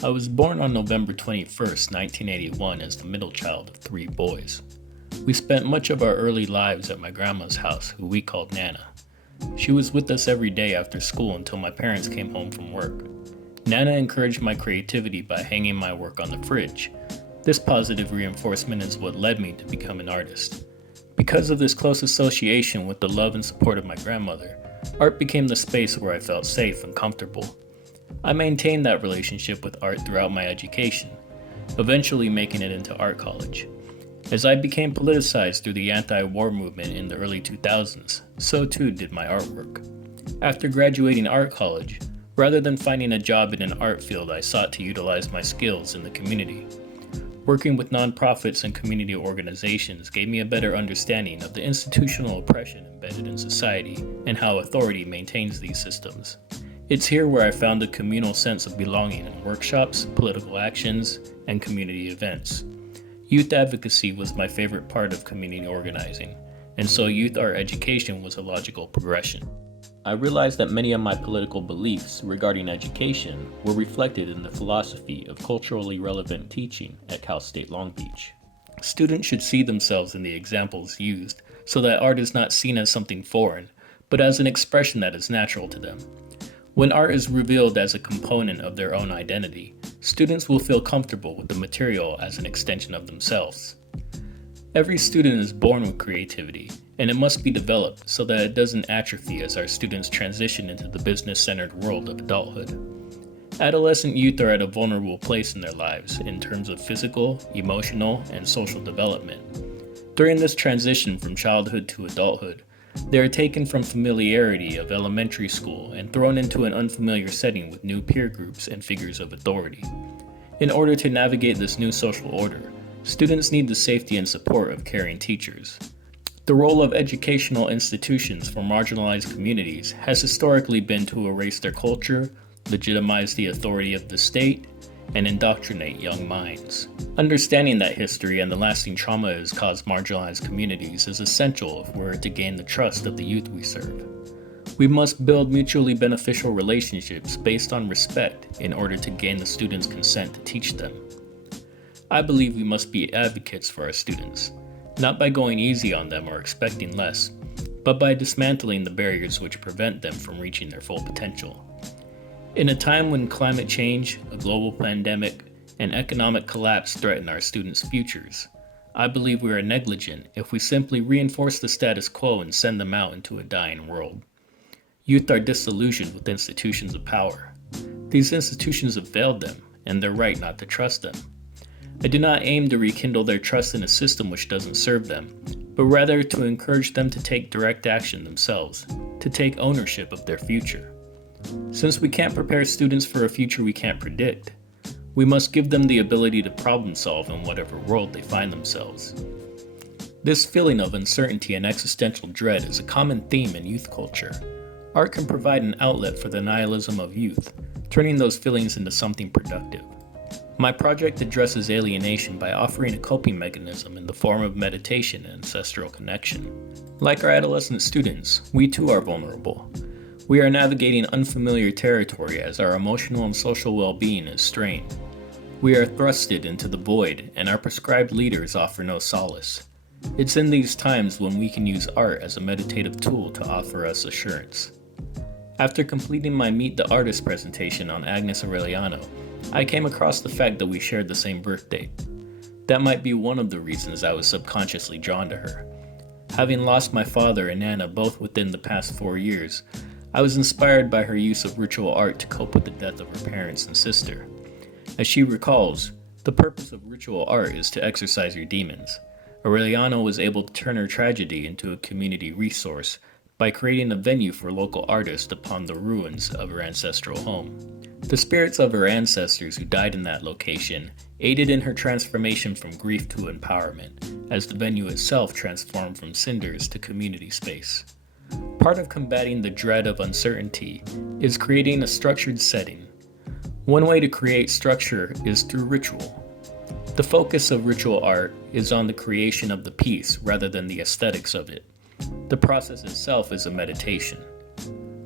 I was born on November 21st, 1981, as the middle child of three boys. We spent much of our early lives at my grandma's house, who we called Nana. She was with us every day after school until my parents came home from work. Nana encouraged my creativity by hanging my work on the fridge. This positive reinforcement is what led me to become an artist. Because of this close association with the love and support of my grandmother, art became the space where I felt safe and comfortable. I maintained that relationship with art throughout my education, eventually making it into art college. As I became politicized through the anti-war movement in the early 2000s, so too did my artwork. After graduating art college, rather than finding a job in an art field, I sought to utilize my skills in the community. Working with nonprofits and community organizations gave me a better understanding of the institutional oppression embedded in society and how authority maintains these systems. It's here where I found a communal sense of belonging in workshops, political actions, and community events. Youth advocacy was my favorite part of community organizing, and so youth art education was a logical progression. I realized that many of my political beliefs regarding education were reflected in the philosophy of culturally relevant teaching at Cal State Long Beach. Students should see themselves in the examples used so that art is not seen as something foreign, but as an expression that is natural to them. When art is revealed as a component of their own identity, students will feel comfortable with the material as an extension of themselves. Every student is born with creativity, and it must be developed so that it doesn't atrophy as our students transition into the business-centered world of adulthood. Adolescent youth are at a vulnerable place in their lives in terms of physical, emotional, and social development. During this transition from childhood to adulthood, they are taken from familiarity of elementary school and thrown into an unfamiliar setting with new peer groups and figures of authority. In order to navigate this new social order, students need the safety and support of caring teachers. The role of educational institutions for marginalized communities has historically been to erase their culture, legitimize the authority of the state, and indoctrinate young minds. Understanding that history and the lasting trauma it has caused marginalized communities is essential if we're to gain the trust of the youth we serve. We must build mutually beneficial relationships based on respect in order to gain the students' consent to teach them. I believe we must be advocates for our students, not by going easy on them or expecting less, but by dismantling the barriers which prevent them from reaching their full potential. In a time when climate change, a global pandemic, and economic collapse threaten our students' futures, I believe we are negligent if we simply reinforce the status quo and send them out into a dying world. Youth are disillusioned with institutions of power. These institutions have failed them, and they're right not to trust them. I do not aim to rekindle their trust in a system which doesn't serve them, but rather to encourage them to take direct action themselves, to take ownership of their future. Since we can't prepare students for a future we can't predict, we must give them the ability to problem solve in whatever world they find themselves. This feeling of uncertainty and existential dread is a common theme in youth culture. Art can provide an outlet for the nihilism of youth, turning those feelings into something productive. My project addresses alienation by offering a coping mechanism in the form of meditation and ancestral connection. Like our adolescent students, we too are vulnerable. We are navigating unfamiliar territory as our emotional and social well-being is strained. We are thrusted into the void, and our prescribed leaders offer no solace. It's in these times when we can use art as a meditative tool to offer us assurance. After completing my Meet the Artist presentation on Agnes Aureliano, I came across the fact that we shared the same birthday. That might be one of the reasons I was subconsciously drawn to her. Having lost my father and Nana both within the past 4 years, I was inspired by her use of ritual art to cope with the death of her parents and sister. As she recalls, the purpose of ritual art is to exorcise your demons. Aureliano was able to turn her tragedy into a community resource by creating a venue for local artists upon the ruins of her ancestral home. The spirits of her ancestors who died in that location aided in her transformation from grief to empowerment, as the venue itself transformed from cinders to community space. Part of combating the dread of uncertainty is creating a structured setting. One way to create structure is through ritual. The focus of ritual art is on the creation of the piece rather than the aesthetics of it. The process itself is a meditation.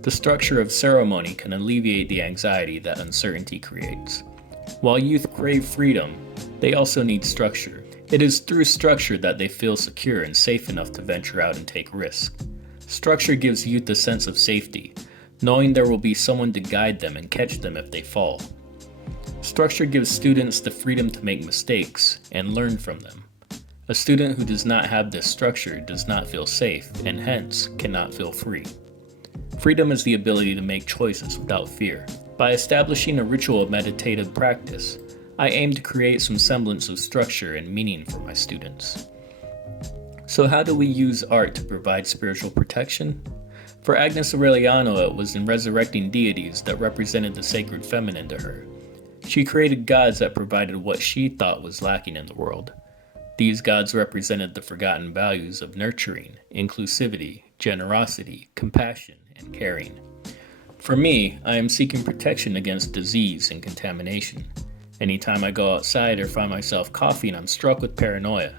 The structure of ceremony can alleviate the anxiety that uncertainty creates. While youth crave freedom, they also need structure. It is through structure that they feel secure and safe enough to venture out and take risks. Structure gives youth a sense of safety, knowing there will be someone to guide them and catch them if they fall. Structure gives students the freedom to make mistakes and learn from them. A student who does not have this structure does not feel safe and hence cannot feel free. Freedom is the ability to make choices without fear. By establishing a ritual of meditative practice, I aim to create some semblance of structure and meaning for my students. So how do we use art to provide spiritual protection? For Agnes Aureliano, it was in resurrecting deities that represented the sacred feminine to her. She created gods that provided what she thought was lacking in the world. These gods represented the forgotten values of nurturing, inclusivity, generosity, compassion, and caring. For me, I am seeking protection against disease and contamination. Anytime I go outside or find myself coughing, I'm struck with paranoia.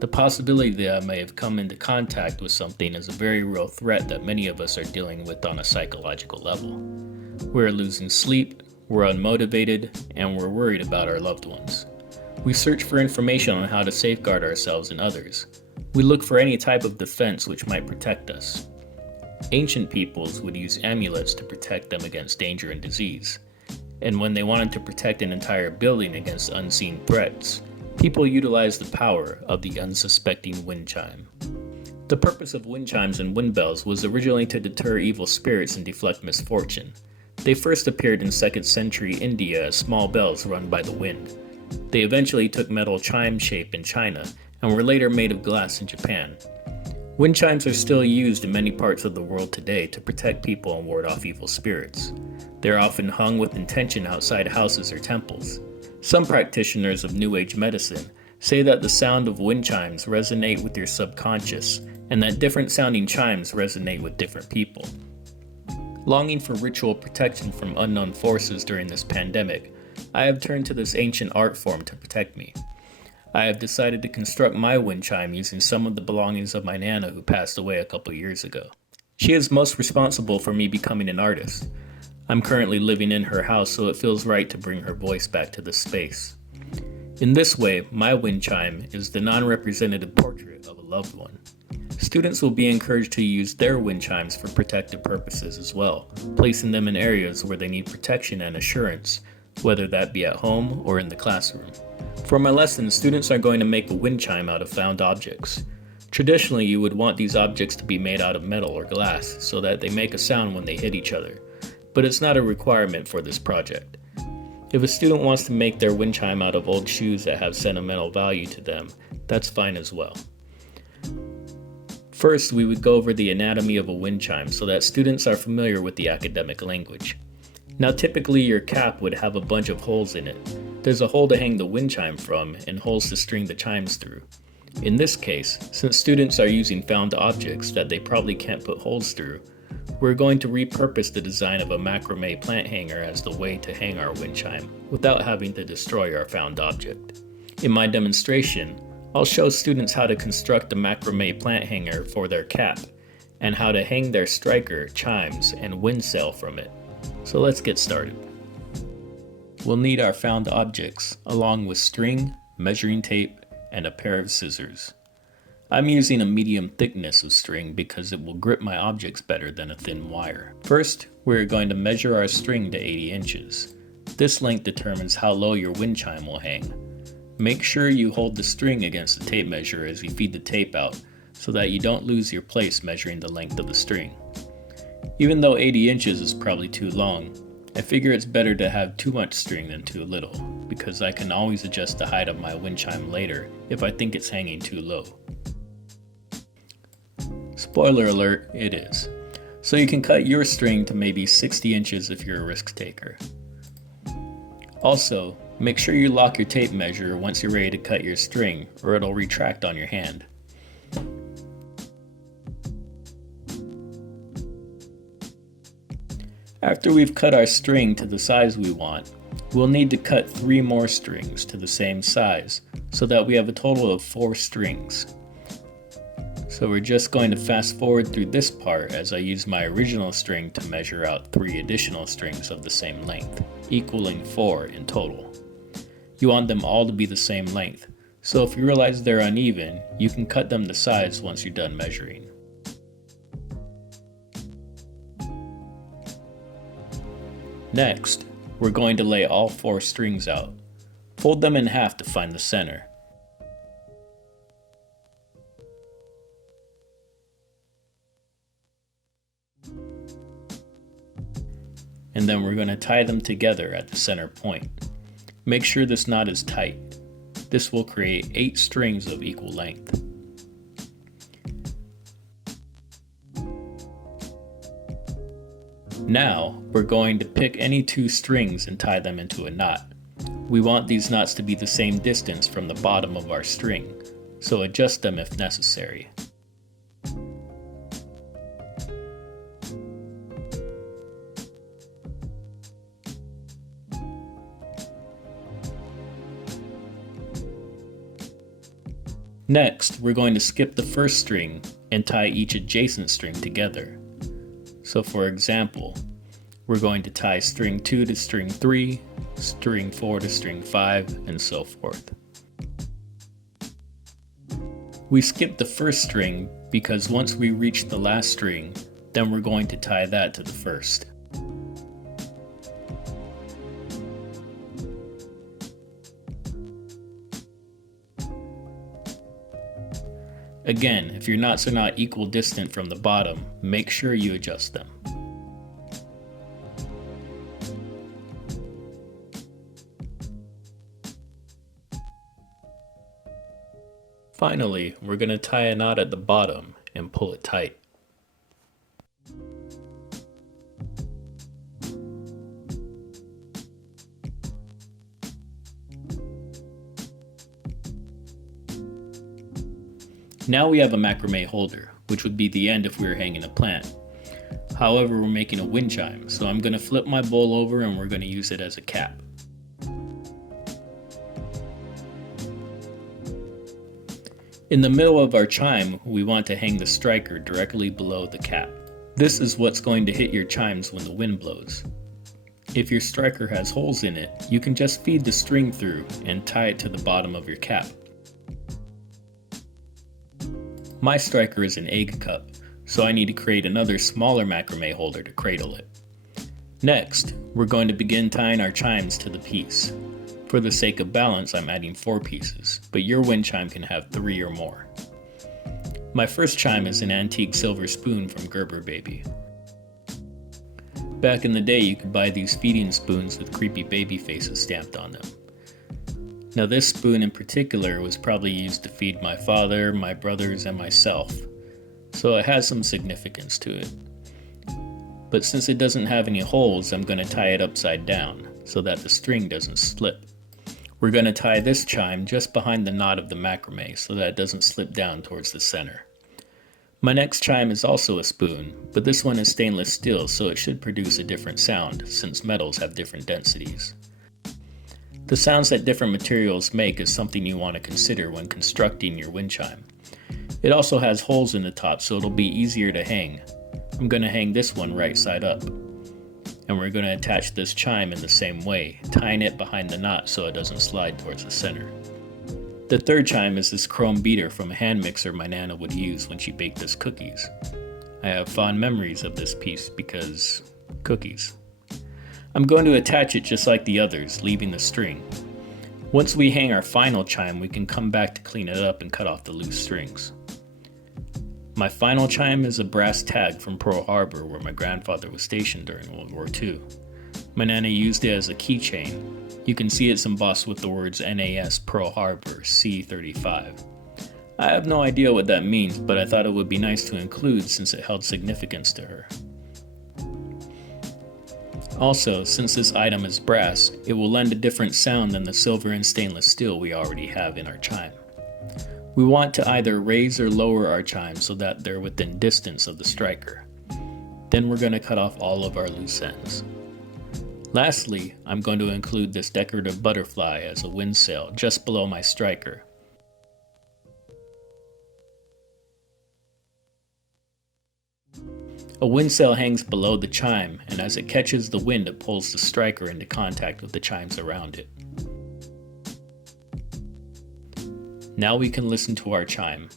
The possibility that I may have come into contact with something is a very real threat that many of us are dealing with on a psychological level. We're losing sleep, we're unmotivated, and we're worried about our loved ones. We search for information on how to safeguard ourselves and others. We look for any type of defense which might protect us. Ancient peoples would use amulets to protect them against danger and disease. And when they wanted to protect an entire building against unseen threats, people utilized the power of the unsuspecting wind chime. The purpose of wind chimes and wind bells was originally to deter evil spirits and deflect misfortune. They first appeared in 2nd century India as small bells run by the wind. They eventually took metal chime shape in China and were later made of glass in Japan. Wind chimes are still used in many parts of the world today to protect people and ward off evil spirits. They are often hung with intention outside houses or temples. Some practitioners of New Age medicine say that the sound of wind chimes resonate with your subconscious and that different sounding chimes resonate with different people. Longing for ritual protection from unknown forces during this pandemic, I have turned to this ancient art form to protect me. I have decided to construct my wind chime using some of the belongings of my Nana who passed away a couple years ago. She is most responsible for me becoming an artist. I'm currently living in her house, so it feels right to bring her voice back to this space. In this way, my wind chime is the non-representative portrait of a loved one. Students will be encouraged to use their wind chimes for protective purposes as well, placing them in areas where they need protection and assurance, whether that be at home or in the classroom. For my lessons, students are going to make a wind chime out of found objects. Traditionally, you would want these objects to be made out of metal or glass so that they make a sound when they hit each other, but it's not a requirement for this project. If a student wants to make their wind chime out of old shoes that have sentimental value to them, that's fine as well. First, we would go over the anatomy of a wind chime so that students are familiar with the academic language. Now typically your cap would have a bunch of holes in it. There's a hole to hang the wind chime from and holes to string the chimes through. In this case, since students are using found objects that they probably can't put holes through, we're going to repurpose the design of a macrame plant hanger as the way to hang our wind chime without having to destroy our found object. In my demonstration, I'll show students how to construct a macrame plant hanger for their cap and how to hang their striker, chimes, and wind sail from it. So let's get started. We'll need our found objects along with string, measuring tape, and a pair of scissors. I'm using a medium thickness of string because it will grip my objects better than a thin wire. First, we're going to measure our string to 80 inches. This length determines how low your wind chime will hang. Make sure you hold the string against the tape measure as you feed the tape out so that you don't lose your place measuring the length of the string. Even though 80 inches is probably too long, I figure it's better to have too much string than too little, because I can always adjust the height of my wind chime later if I think it's hanging too low. Spoiler alert, it is. So you can cut your string to maybe 60 inches if you're a risk taker. Also, make sure you lock your tape measure once you're ready to cut your string, or it'll retract on your hand. After we've cut our string to the size we want, we'll need to cut 3 more strings to the same size so that we have a total of 4 strings. So we're just going to fast forward through this part as I use my original string to measure out 3 additional strings of the same length, equaling 4 in total. You want them all to be the same length, so if you realize they're uneven, you can cut them to size once you're done measuring. Next, we're going to lay all 4 strings out. Fold them in half to find the center. And then we're going to tie them together at the center point. Make sure this knot is tight. This will create 8 strings of equal length. Now, we're going to pick any 2 strings and tie them into a knot. We want these knots to be the same distance from the bottom of our string, so adjust them if necessary. Next, we're going to skip the first string and tie each adjacent string together. So for example, we're going to tie string 2 to string 3, string 4 to string 5, and so forth. We skip the first string because once we reach the last string, then we're going to tie that to the first. Again, if your knots are not equal distant from the bottom, make sure you adjust them. Finally, we're going to tie a knot at the bottom and pull it tight. Now we have a macrame holder, which would be the end if we were hanging a plant. However, we're making a wind chime, so I'm going to flip my bowl over and we're going to use it as a cap. In the middle of our chime, we want to hang the striker directly below the cap. This is what's going to hit your chimes when the wind blows. If your striker has holes in it, you can just feed the string through and tie it to the bottom of your cap. My striker is an egg cup, so I need to create another smaller macrame holder to cradle it. Next, we're going to begin tying our chimes to the piece. For the sake of balance, I'm adding 4 pieces, but your wind chime can have 3 or more. My first chime is an antique silver spoon from Gerber Baby. Back in the day, you could buy these feeding spoons with creepy baby faces stamped on them. Now this spoon in particular was probably used to feed my father, my brothers, and myself, so it has some significance to it. But since it doesn't have any holes, I'm going to tie it upside down so that the string doesn't slip. We're going to tie this chime just behind the knot of the macrame so that it doesn't slip down towards the center. My next chime is also a spoon, but this one is stainless steel, so it should produce a different sound since metals have different densities. The sounds that different materials make is something you want to consider when constructing your wind chime. It also has holes in the top, so it'll be easier to hang. I'm going to hang this one right side up. And we're going to attach this chime in the same way, tying it behind the knot so it doesn't slide towards the center. The third chime is this chrome beater from a hand mixer my Nana would use when she baked us cookies. I have fond memories of this piece because cookies. I'm going to attach it just like the others, leaving the string. Once we hang our final chime, we can come back to clean it up and cut off the loose strings. My final chime is a brass tag from Pearl Harbor where my grandfather was stationed during World War II. My Nana used it as a keychain. You can see it's embossed with the words NAS Pearl Harbor C-35. I have no idea what that means, but I thought it would be nice to include since it held significance to her. Also, since this item is brass, it will lend a different sound than the silver and stainless steel we already have in our chime. We want to either raise or lower our chimes so that they're within distance of the striker. Then we're going to cut off all of our loose ends. Lastly, I'm going to include this decorative butterfly as a wind sail just below my striker. A wind sail hangs below the chime, and as it catches the wind, it pulls the striker into contact with the chimes around it. Now we can listen to our chime.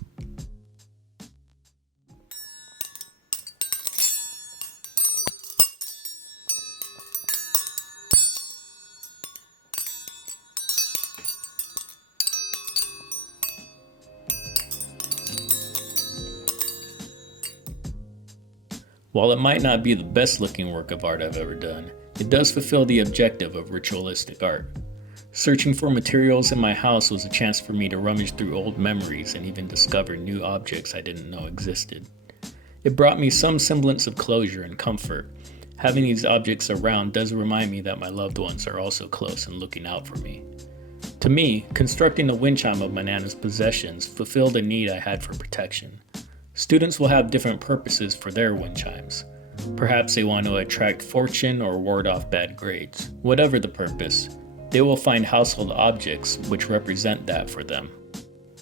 While it might not be the best looking work of art I've ever done, it does fulfill the objective of ritualistic art. Searching for materials in my house was a chance for me to rummage through old memories and even discover new objects I didn't know existed. It brought me some semblance of closure and comfort. Having these objects around does remind me that my loved ones are also close and looking out for me. To me, constructing the wind chime of my Nana's possessions fulfilled a need I had for protection. Students will have different purposes for their wind chimes. Perhaps they want to attract fortune or ward off bad grades. Whatever the purpose, they will find household objects which represent that for them.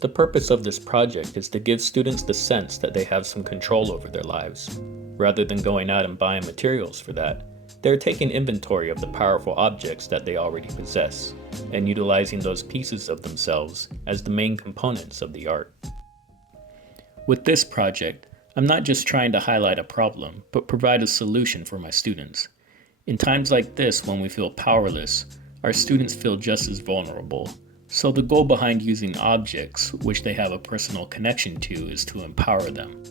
The purpose of this project is to give students the sense that they have some control over their lives. Rather than going out and buying materials for that, they're taking inventory of the powerful objects that they already possess, and utilizing those pieces of themselves as the main components of the art. With this project, I'm not just trying to highlight a problem, but provide a solution for my students. In times like this, when we feel powerless, our students feel just as vulnerable. So the goal behind using objects, which they have a personal connection to, is to empower them.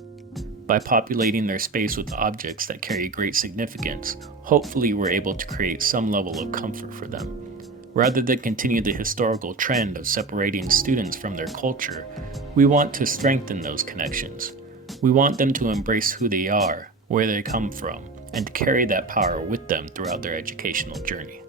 By populating their space with objects that carry great significance, hopefully we're able to create some level of comfort for them. Rather than continue the historical trend of separating students from their culture, we want to strengthen those connections. We want them to embrace who they are, where they come from, and to carry that power with them throughout their educational journey.